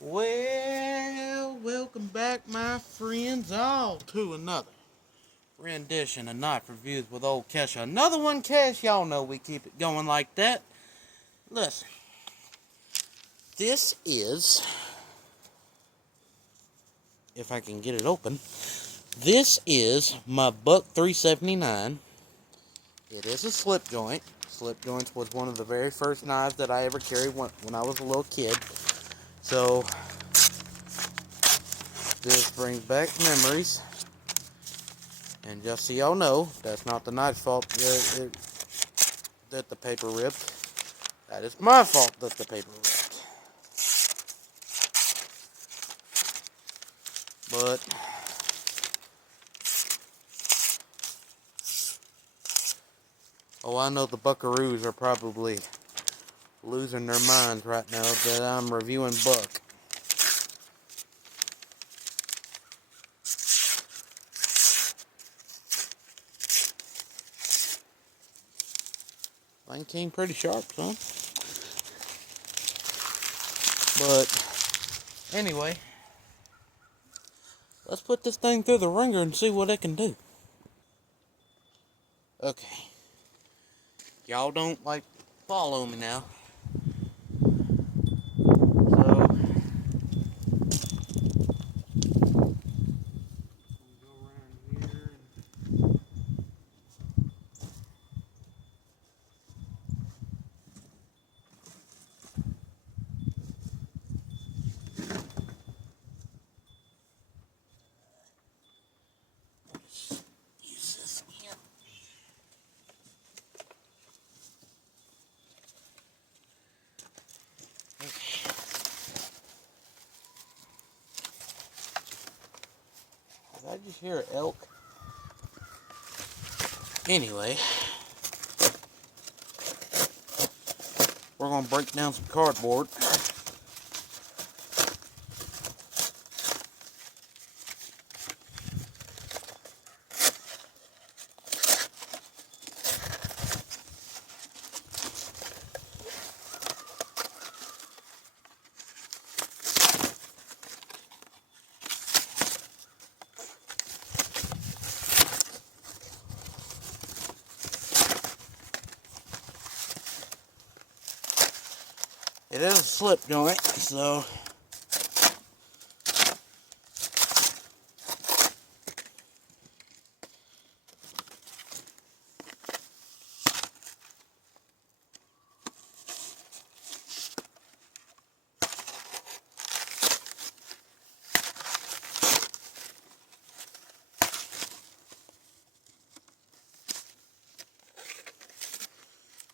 Well, welcome back, my friends, all to another rendition of Knife Reviews with old Kesha. Another one, Kesh. Y'all know we keep it going like that. Listen, this is, if I can get it open, this is my Buck 379. It is a slip joint. Slip joints was one of the very first knives that I ever carried when I was a little kid. So, this brings back memories. And just so y'all know, that's not the knife's fault that the paper ripped. That is my fault that the paper ripped. But, oh, I know the buckaroos are probably losing their minds right now that I'm reviewing Buck. Mine came pretty sharp, son. But, anyway, let's put this thing through the ringer and see what it can do. Okay. Y'all don't, follow me now. So, go around here. Use this here. Okay. Did I just hear an elk? Anyway, we're going to break down some cardboard. It is a slip joint, so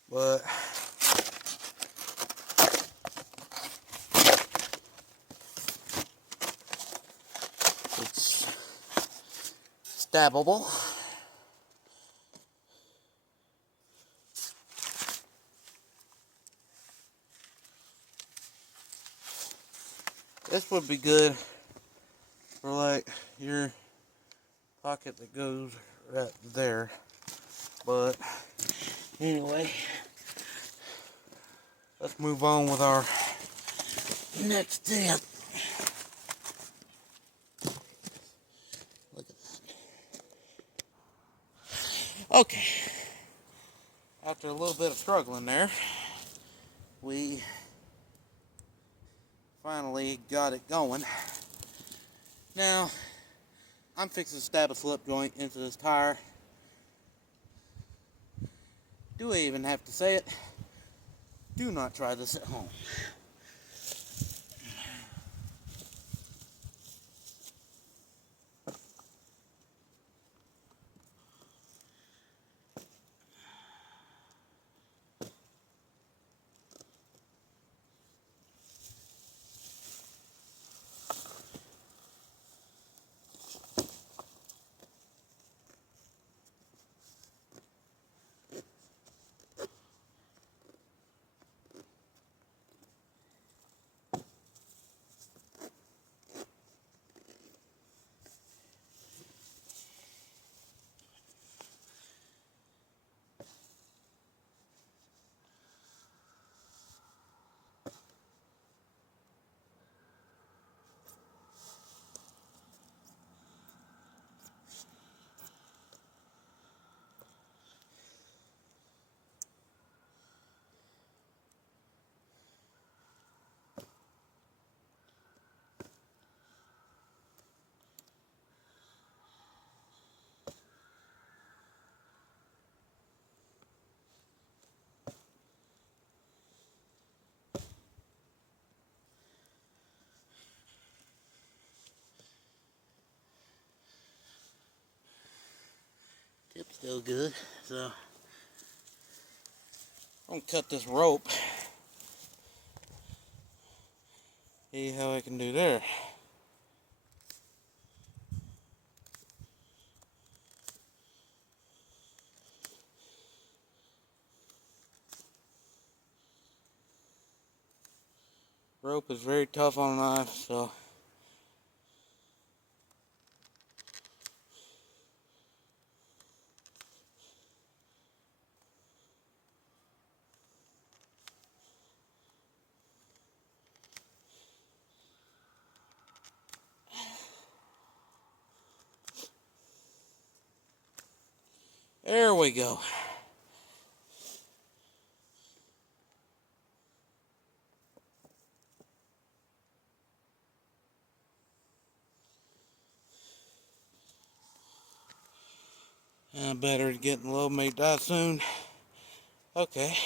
but it's stabbable. This would be good for your pocket that goes right there. But anyway, let's move on with our next step. Look at that. Okay. After a little bit of struggling there, we finally got it going. Now, I'm fixing to stab a slip joint into this tire. Do I even have to say it? Do not try this at home. feel good. So I'm gonna cut this rope. See how I can do there. Rope is very tough on a knife, so there we go. Battery's getting low, may die soon. Okay.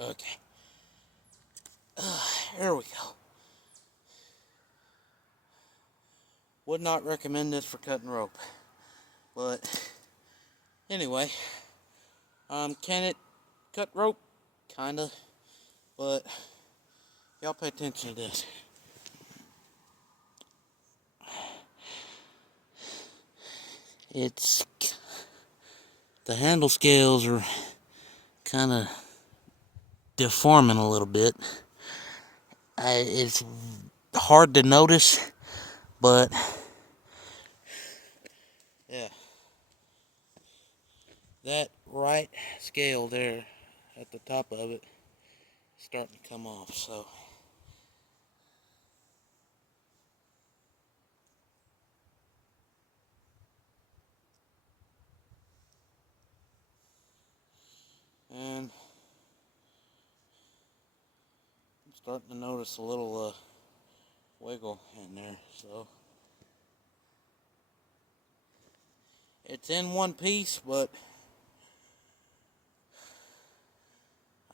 Okay. There we go. Would not recommend this for cutting rope. But anyway, can it cut rope? Kinda. But y'all pay attention to this. It's the handle scales are kind of deforming a little bit. It's hard to notice, but yeah, that right scale there at the top of it is starting to come off. So and I'm starting to notice a little wiggle in there. So it's in one piece, but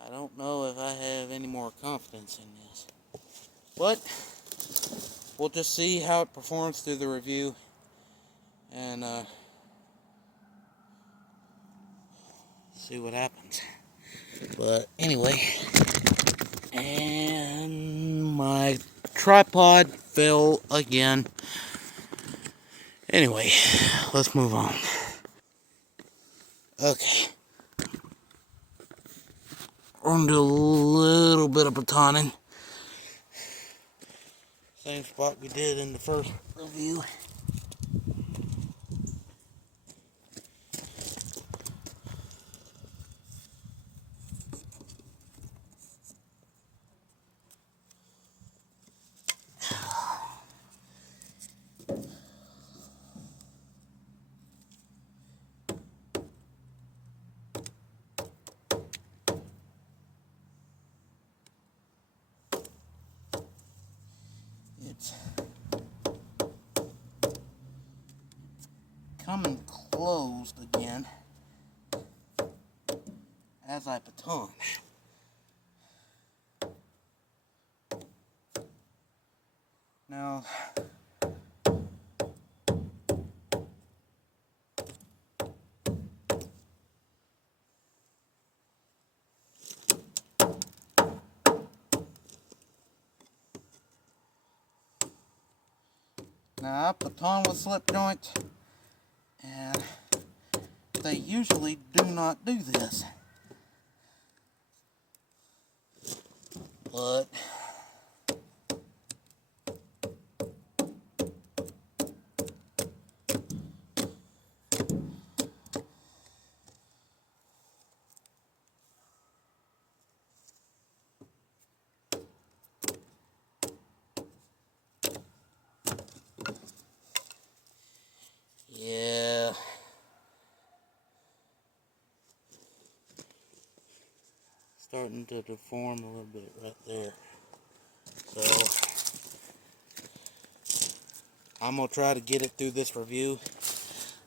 I don't know if I have any more confidence in this. But we'll just see how it performs through the review, and see what happens. But anyway, and my tripod fell again. Anyway, let's move on. Okay. We're gonna do a little bit of batoning. Same spot we did in the first review. coming closed again as I baton. Now, I baton with slip joints, and they usually do not do this. But yeah, starting to deform a little bit right there. So I'm gonna try to get it through this review,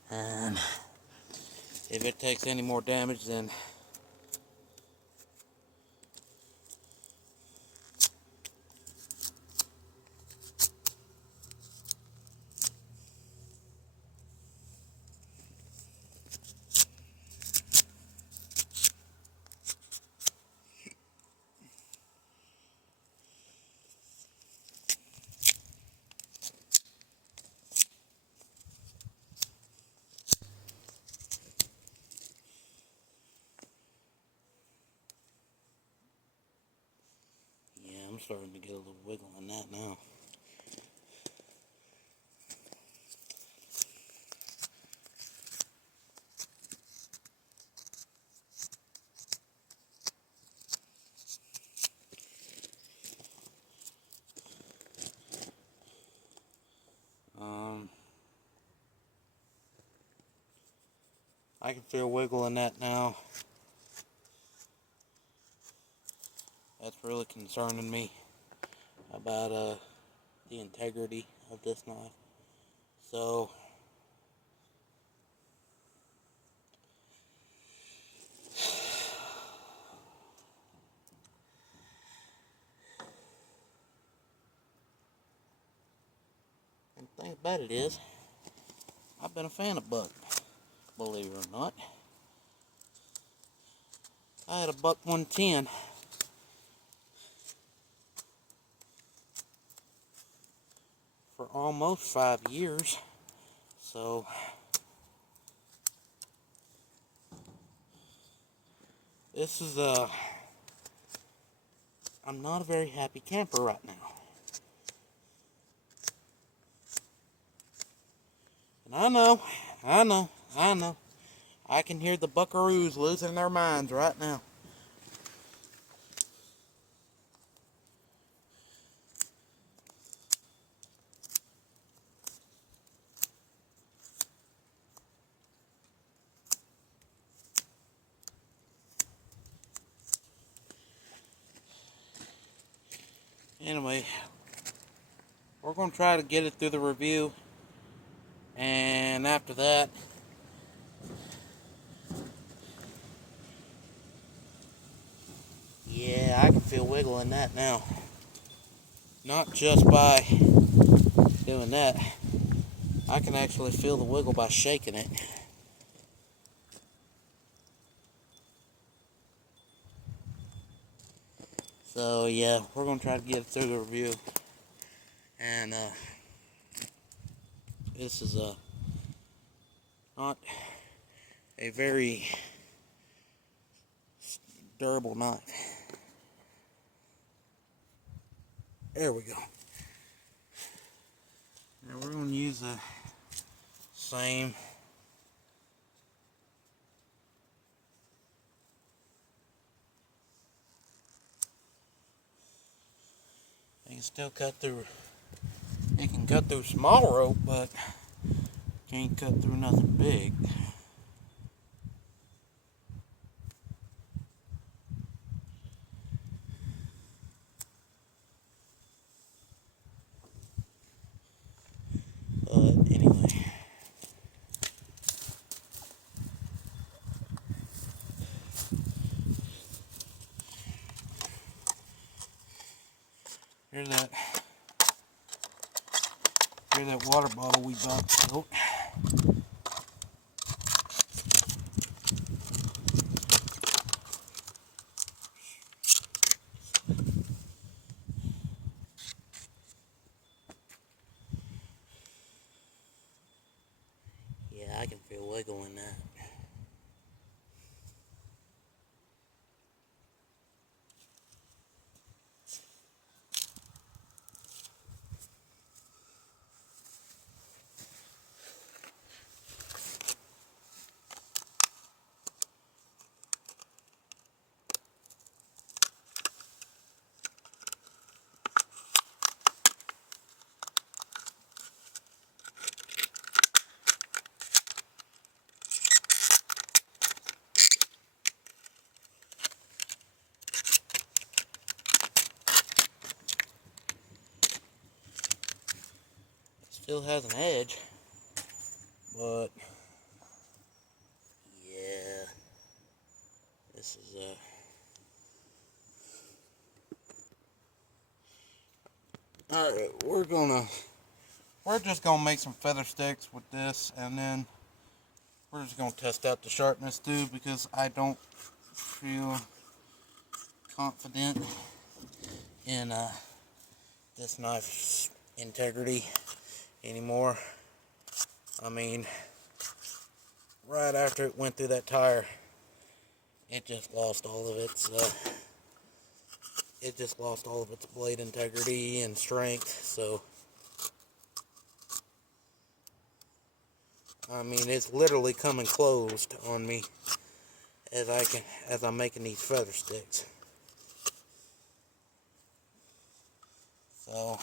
and if it takes any more damage, then yeah, I'm starting to get a little wiggle in that now. I can feel wiggle in that now. That's really concerning me about the integrity of this knife. So and the thing about it is, I've been a fan of Buck, believe it or not. I had a Buck 110 for almost 5 years, so this is I'm not a very happy camper right now. And I know. I can hear the buckaroos losing their minds right now. Anyway, we're going to try to get it through the review, and after that, yeah, I can feel wiggle in that now. Not just by doing that, I can actually feel the wiggle by shaking it. So yeah, we're going to try to get it through the review, and this is not a very durable knife. There we go. Now we're going to use the same you can still cut through, you can cut through small rope, but can't cut through nothing big. But anyway, Here's that water bottle we bought. So, yeah, I can feel wiggle in that. Still has an edge, but yeah, this is alright, we're just gonna make some feather sticks with this, and then we're just gonna test out the sharpness too, because I don't feel confident in this knife's integrity anymore. I mean, right after it went through that tire, it just lost all of its blade integrity and strength. So I mean, it's literally coming closed on me as I'm making these feather sticks. So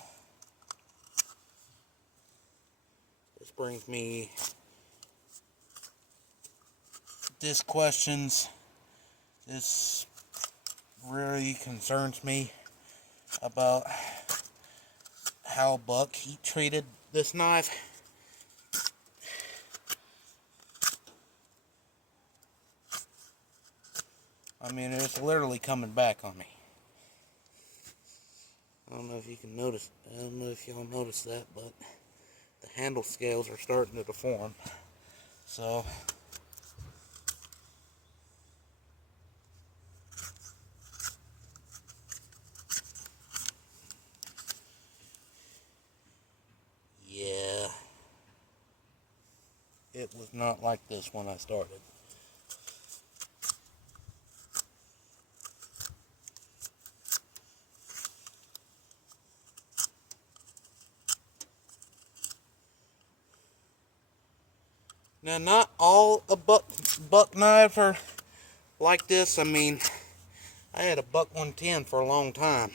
this brings me this really concerns me about how Buck heat treated this knife. I mean, it's literally coming back on me. I don't know if you can notice, I don't know if y'all notice that, but the handle scales are starting to deform. So yeah, it was not like this when I started. Now, not all buck knives are like this. I mean, I had a Buck 110 for a long time,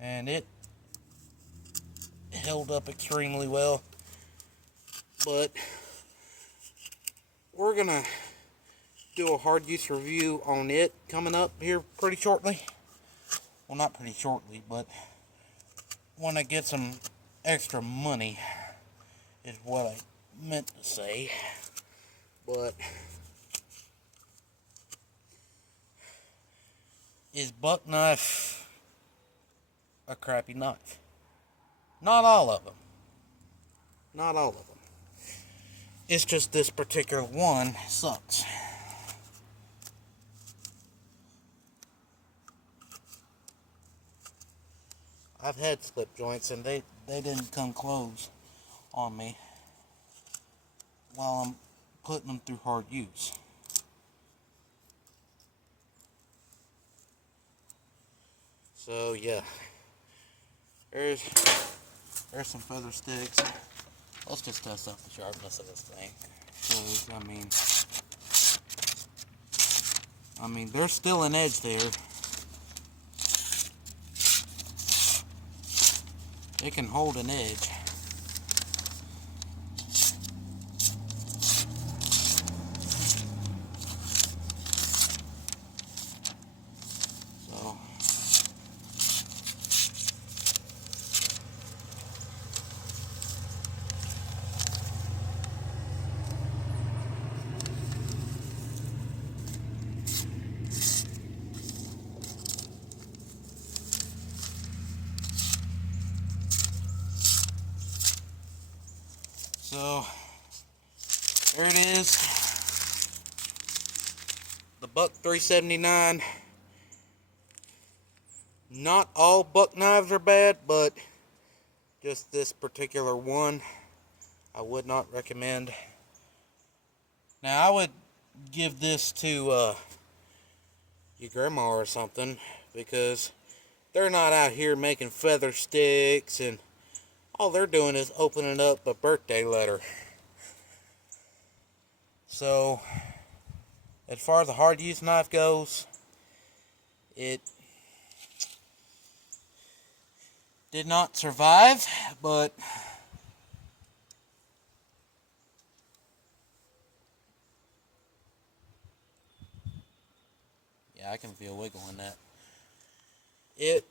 and it held up extremely well. But we're gonna do a hard use review on it coming up here pretty shortly. Well, not pretty shortly, but when I get some extra money is what I meant to say. But is buck knife a crappy knife? Not all of them. Not all of them. It's just this particular one sucks. I've had slip joints and they didn't come close on me while I'm putting them through hard use. So yeah, there's some feather sticks. Let's just test out the sharpness of this thing. So, I mean, there's still an edge there. It can hold an edge. So So, there it is. The Buck 379. Not all buck knives are bad, but just this particular one I would not recommend. Now, I would give this to your grandma or something, because they're not out here making feather sticks, and all they're doing is opening up a birthday letter. So, as far as the hard use knife goes, it did not survive, but yeah, I can feel wiggle in that. It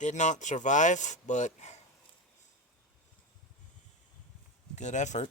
did not survive, but good effort.